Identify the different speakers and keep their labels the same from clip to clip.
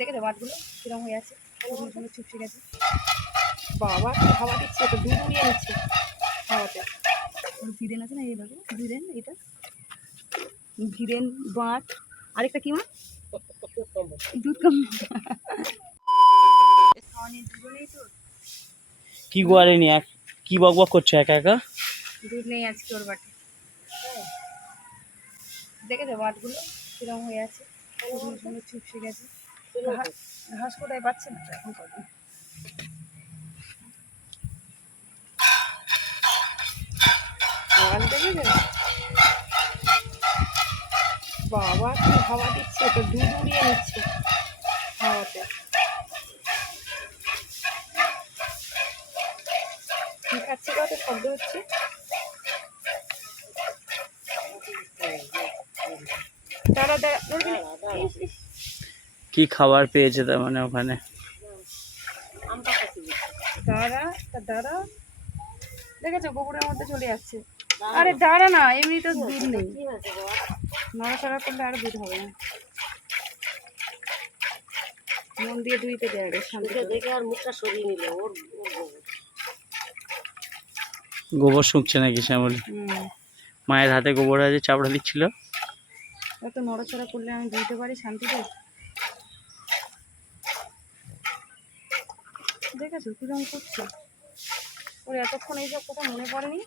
Speaker 1: দেখেছ বাটগুলো কিরম হয়ে আছে? সুন্দর চুপসে গেছে। বাবা কি হাওয়া দিচ্ছে তো দুধ উড়িয়ে নিচ্ছে হাওয়াতে ভিরেন আছে না এই দেখো ভিরেন এটা? ভিরেন বাঁট। আরেকটা কি মা? দুধ কম। তো
Speaker 2: কি গোয়ালিনি এক কি বক বক করছ একা একা?
Speaker 1: দুধ নেই আজকে ওর বাটে দেখেছ বাটগুলো কিরম হয়ে আছে? চুপসে গেছে। ঘাস কোথায় পাচ্ছে না এখন কদিন বাবা কি হাওয়া দিচ্ছে তো, দুধ উড়িয়ে নিচ্ছে। হাওয়াতে। খাচ্ছে কত, শব্দ হচ্ছে? দাঁড়া দাঁড়া
Speaker 2: কি খাবার পেয়েছে তার মানে ওখানে?
Speaker 1: দাঁড়া দাঁড়া। দেখেছ গোবরের মধ্যে চলে যাচ্ছে। আরে দাঁড়া না এমনি তো দুধ নেই। নড়াচড়া করলে আর দুধ হবে না। মন দিয়ে
Speaker 3: দেখে আর মুখটা সরিয়ে নিল ওর
Speaker 2: গোবর শুকছে নাকি শ্যামলি? মায়ের হাতে গোবর আছে চাপড়া দিচ্ছিল?
Speaker 1: এত নড়াচড়া করলে আমি দিতে পারি শান্তিতে? দেখেছ রং করছে? ওর এতক্ষণ এইসব কথা মনে পড়েনি?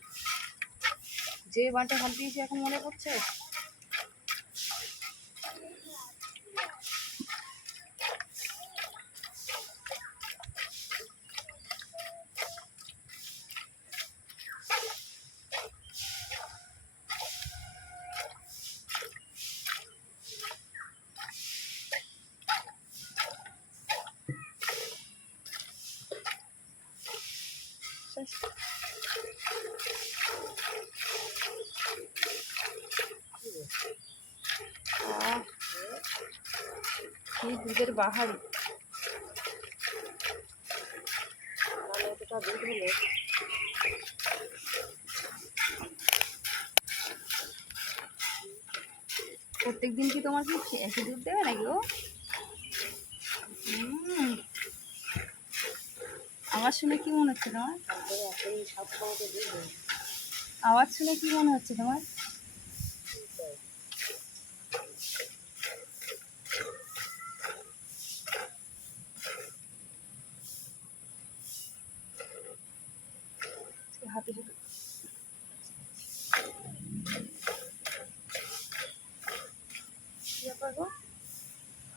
Speaker 1: যে বাটা হাত দিয়েছি এখন মনে পড়ছে? কি দুধের বাহারি?
Speaker 3: দুধ হলে
Speaker 1: প্রত্যেক দিন কি তোমার কি একই দুধ দেবে নাকি ও। আওয়াজ শুনে কি মনে হচ্ছে তোমার? আওয়াজ শুনে কি মনে হচ্ছে তোমার?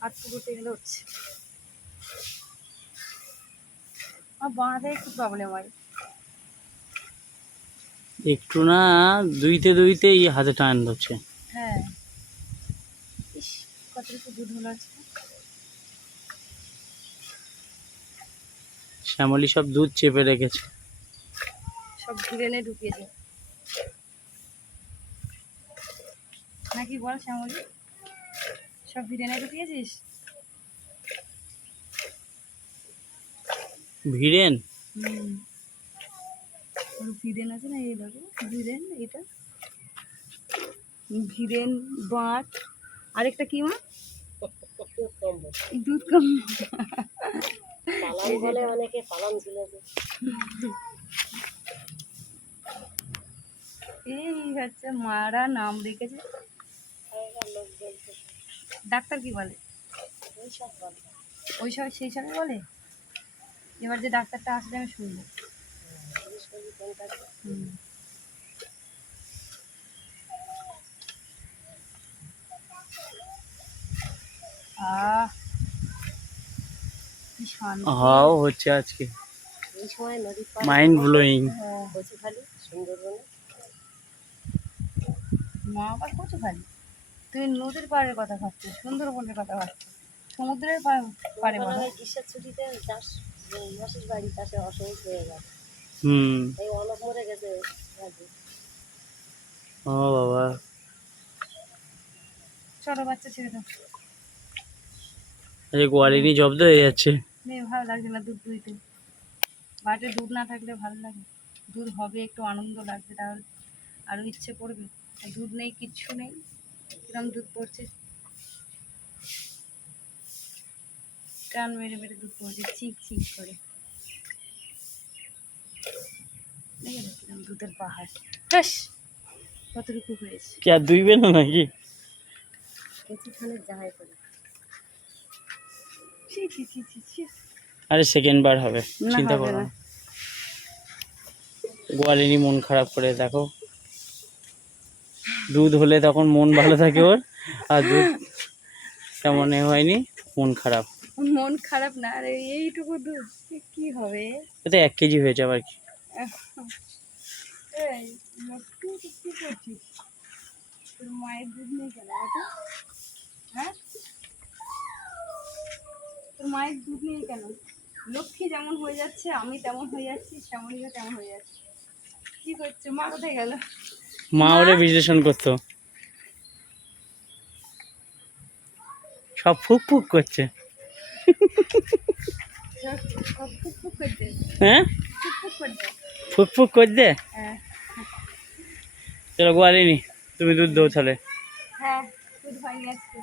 Speaker 1: হাত পুরো টেনে হচ্ছে। আমার বাঁধে একটু প্রবলেম হয়।
Speaker 2: একটু না দুইতে দুইতে এই হাতে টান ধরছে।
Speaker 1: হ্যাঁ। ইস কতটুকু দুধ হলো আজকে।
Speaker 2: শ্যামলি সব দুধ চেপে রেখেছে।
Speaker 1: সব ঘিরে এনে ঢুকিয়েছে। নাকি বল শ্যামলি? সব ঘিরে এনে ঢুকিয়েছিস
Speaker 2: ভিড়েন
Speaker 1: ভিরেন? আছে না এই দেখো ভিরেন এটা? ভিরেন বাঁট আরেকটা কি মা? দুধ কম।
Speaker 3: পালান বলে অনেকে পালান ছিল
Speaker 1: এই হচ্ছে মারা নাম রেখেছে।
Speaker 3: আগেকার লোক বলতো
Speaker 1: ডাক্তার কি বলে?
Speaker 3: ওই সব
Speaker 1: সব সেই সবই বলে? এবার যে ডাক্তারটা আসলে আমি শুনব? হুম।
Speaker 2: হাও হচ্ছে আজকে।
Speaker 3: সময়
Speaker 2: মাইন্ড ব্লোয়িং
Speaker 1: মা আবার কচু খালি তুমি নদীর পাড়ের কথা ভাবছ সুন্দরবনের কথা ভাবছ সমুদ্রের পাড়ে
Speaker 3: বলা
Speaker 1: বলো।
Speaker 3: হয় গ্রীষ্মের ছুটিতে চাষ মাসির বাড়ি চাষে অসহজ হয়ে গেছে।
Speaker 2: হুম।
Speaker 3: এই অনেক মরে গেছে।
Speaker 2: ও বাবা।
Speaker 1: ছোটো বাচ্চা ছেড়ে দাও।
Speaker 2: আজকে গোয়ালিনি জব্দ হয়ে যাচ্ছে।
Speaker 1: মেয়ে ভালো লাগছে না দুধ দুইতে। বাটে দুধ না থাকলে ভালো লাগে। দুধ হবে একটু আনন্দ লাগবে তাহলে আরও ইচ্ছে করবে। দুধ নেই কিচ্ছু নেই। কিরম দুধ পড়ছে? টান মেরে মেরে দুধ পড়ছে চিক চিক করে। দেখছিলাম দুধের পাহাড়। কতটুকু হয়েছে?
Speaker 2: কি আর দুইবে না নাকি?
Speaker 3: যাহাই করে।
Speaker 1: ছি ছি ছি ছি ছি।
Speaker 2: আরে সেকেন্ড বার হবে চিন্তা করো গোয়ালিনী মন খারাপ করে দেখো। দুধ হলে তখন মন ভালো থাকে ওর আর দুধ তেমন এ হয়নি মন খারাপ।
Speaker 1: মন খারাপ না আরে এইটুকু দুধ কি হবে?
Speaker 2: এতে এক কেজি হয়ে যাবে আর কি?
Speaker 1: এই লট্টু তুই করছিস? তোর মায়ের দুধ নেই কেন হ্যাঁ? তোর মায়ের দুধ কেন? লক্ষ্মী যেমন হয়ে যাচ্ছে আমি তেমন হয়ে যাচ্ছি শ্যামলীও তেমন হয়ে যাচ্ছে। কি করছে? মা কোথায় গেল?
Speaker 2: মা ওরে বিশ্লেষণ করতো। সব ফুক ফুক করছে। হ্যাঁ?
Speaker 1: ফুক ফুক
Speaker 2: করে দে
Speaker 1: হ্যাঁ।
Speaker 2: চলো গোয়ালিনি তুমি দুধ দৌ তাহলে।
Speaker 1: হ্যাঁ দুধ হয়ে আজকে